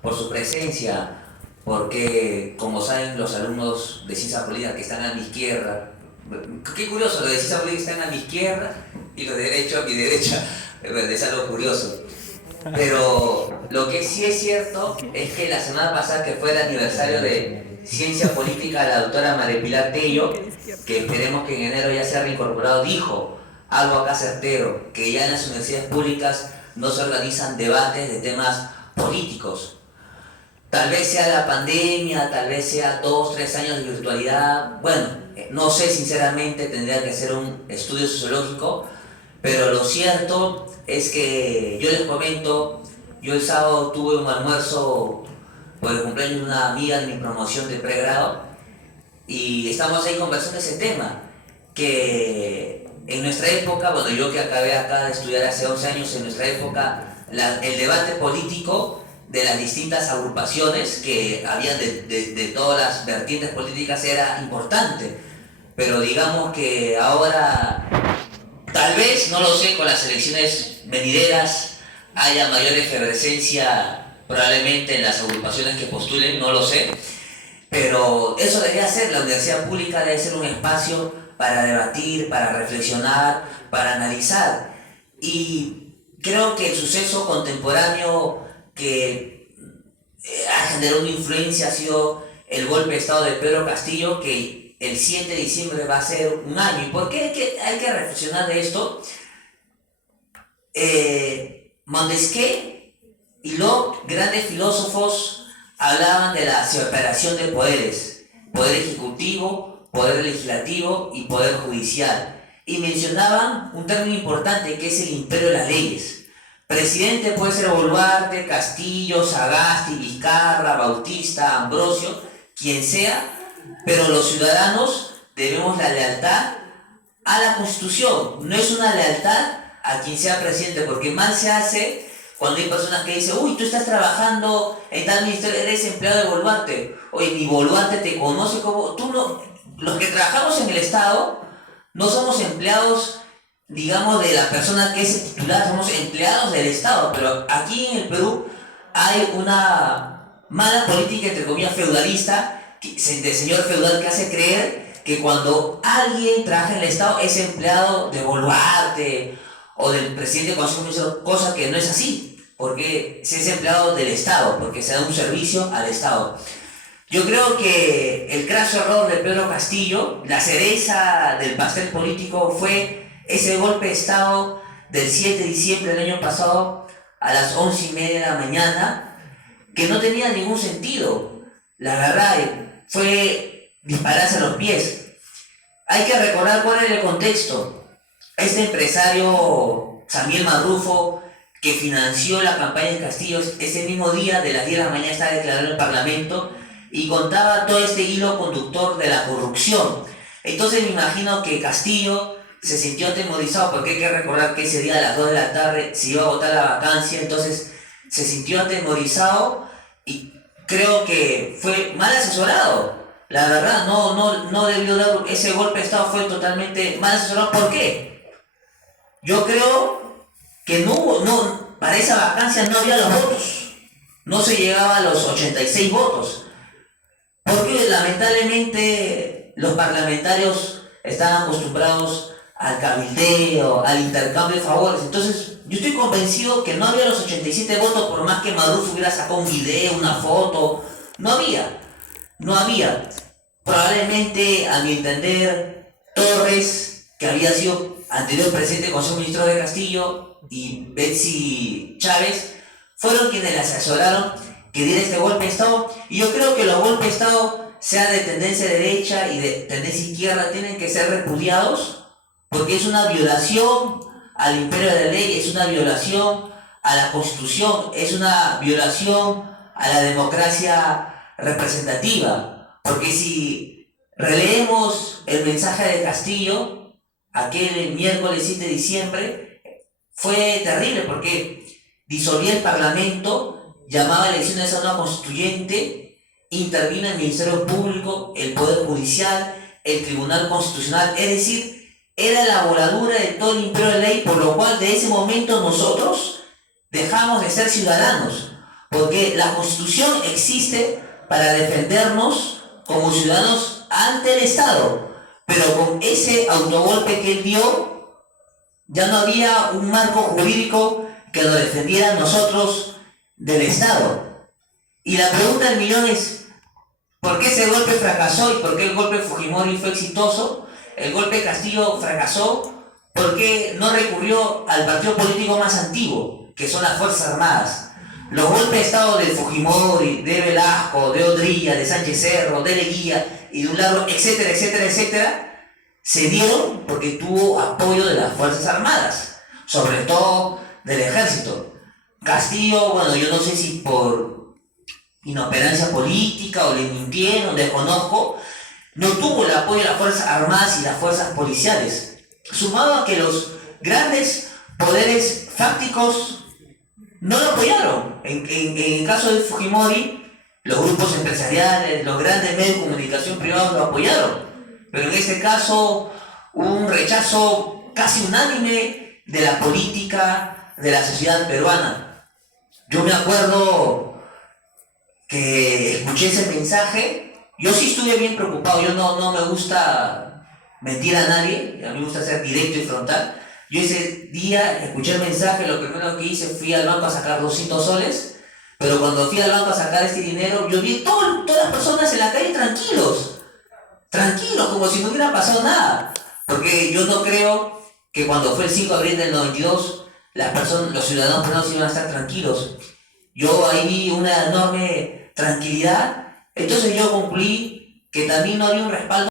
por su presencia, porque como saben los alumnos de ciencia política que están a mi izquierda, qué curioso, los de ciencia política están a mi izquierda y los de derecho a mi derecha, es algo curioso. Pero lo que sí es cierto es que la semana pasada, que fue el aniversario de ciencia política, la doctora María Pilar Tello, que esperemos que en enero ya sea reincorporado, dijo algo acá certero, que ya en las universidades públicas no se organizan debates de temas políticos. Tal vez sea la pandemia, tal vez sea 2, 3 años de virtualidad. Bueno, no sé sinceramente, tendría que hacer un estudio sociológico, pero lo cierto es que yo les comento, yo el sábado tuve un almuerzo por el cumpleaños de una amiga de mi promoción de pregrado y estamos ahí conversando ese tema, que en nuestra época, bueno, yo que acabé acá de estudiar hace 11 años, en nuestra época el debate político de las distintas agrupaciones que había de todas las vertientes políticas era importante, pero digamos que ahora, tal vez, no lo sé, con las elecciones venideras haya mayor efervescencia probablemente en las agrupaciones que postulen, no lo sé, pero eso debería ser, la universidad pública debe ser un espacio para debatir, para reflexionar, para analizar. Y creo que el suceso contemporáneo que ha generado una influencia ha sido el golpe de estado de Pedro Castillo, que el 7 de diciembre va a ser un año. ¿Y por qué hay que reflexionar de esto? Montesquieu y Locke, grandes filósofos, hablaban de la separación de poderes, poder ejecutivo, poder legislativo y poder judicial, y mencionaban un término importante que es el imperio de las leyes. Presidente puede ser Boluarte, Castillo, Sagasti, Vizcarra, Bautista, Ambrosio, quien sea, pero los ciudadanos debemos la lealtad a la Constitución, no es una lealtad a quien sea presidente, porque mal se hace cuando hay personas que dicen, uy, tú estás trabajando en tal ministerio, eres empleado de Boluarte, oye, mi Boluarte te conoce como, tú no, los que trabajamos en el Estado no somos empleados, digamos, de la persona que es el titular, somos empleados del Estado, pero aquí en el Perú hay una mala política, entre comillas, feudalista, de señor feudal, que hace creer que cuando alguien trabaja en el Estado es empleado de Boluarte o del presidente del Consejo de Ministros, cosa que no es así, porque se es empleado del Estado, porque se da un servicio al Estado. Yo creo que el craso error de Pedro Castillo, la cereza del pastel político, fue ese golpe de Estado del 7 de diciembre del año pasado a las 11:30 de la mañana, que no tenía ningún sentido. La verdad, fue dispararse a los pies. Hay que recordar cuál era el contexto. Este empresario, Samuel Marrufo, que financió la campaña de Castillo, ese mismo día de las 10 de la mañana estaba declarado en el Parlamento y contaba todo este hilo conductor de la corrupción. Entonces me imagino que Castillo se sintió atemorizado, porque hay que recordar que ese día a las 2 de la tarde se iba a votar la vacancia, entonces se sintió atemorizado y creo que fue mal asesorado. La verdad, no debió dar ese golpe de Estado, fue totalmente mal asesorado. ¿Por qué? Yo creo que para esa vacancia no había los votos, no se llegaba a los 86 votos, porque lamentablemente los parlamentarios están acostumbrados al cabildeo, al intercambio de favores. Entonces yo estoy convencido que no había los 87 votos, por más que Maduro hubiera sacado un video, una foto, no había. Probablemente, a mi entender, Torres, que había sido anterior presidente del Consejo de Ministros de Castillo, y Betsy Chávez, fueron quienes le asesoraron que diera este golpe de Estado. Y yo creo que los golpes de Estado, sea de tendencia derecha y de tendencia izquierda, tienen que ser repudiados, porque es una violación al imperio de la ley, es una violación a la Constitución, es una violación a la democracia representativa. Porque si releemos el mensaje de Castillo, aquel miércoles 7 de diciembre, fue terrible, porque disolvía el Parlamento, llamaba a elecciones a una constituyente, intervino el Ministerio Público, el Poder Judicial, el Tribunal Constitucional, es decir, era la voladura de todo el imperio de la ley, por lo cual de ese momento nosotros dejamos de ser ciudadanos, porque la Constitución existe para defendernos como ciudadanos ante el Estado, pero con ese autogolpe que él dio, ya no había un marco jurídico que lo defendiera a nosotros del Estado. Y la pregunta del millón es, ¿por qué ese golpe fracasó y por qué el golpe de Fujimori fue exitoso? El golpe de Castillo fracasó porque no recurrió al partido político más antiguo, que son las Fuerzas Armadas. Los golpes de Estado de Fujimori, de Velasco, de Odría, de Sánchez Cerro, de Leguía y de un lado, etcétera, etcétera, etcétera, se dieron porque tuvo apoyo de las Fuerzas Armadas, sobre todo del Ejército. Castillo, bueno, yo no sé si por inoperancia política o le mintieron, desconozco, no tuvo el apoyo de las Fuerzas Armadas y las Fuerzas Policiales, sumado a que los grandes poderes fácticos no lo apoyaron. En el caso de Fujimori, los grupos empresariales, los grandes medios de comunicación privados lo apoyaron, pero en este caso hubo un rechazo casi unánime de la política de la sociedad peruana. Yo me acuerdo que escuché ese mensaje, yo sí estuve bien preocupado, yo no me gusta mentir a nadie, a mí me gusta ser directo y frontal. Yo ese día escuché el mensaje, lo primero que hice fui al banco a sacar 200 soles, pero cuando fui al banco a sacar este dinero, yo vi todas las personas en la calle tranquilos, como si no hubiera pasado nada. Porque yo no creo que cuando fue el 5 de abril del 92, los ciudadanos peruanos iban a estar tranquilos. Yo ahí vi una enorme tranquilidad, entonces yo concluí que también no había un respaldo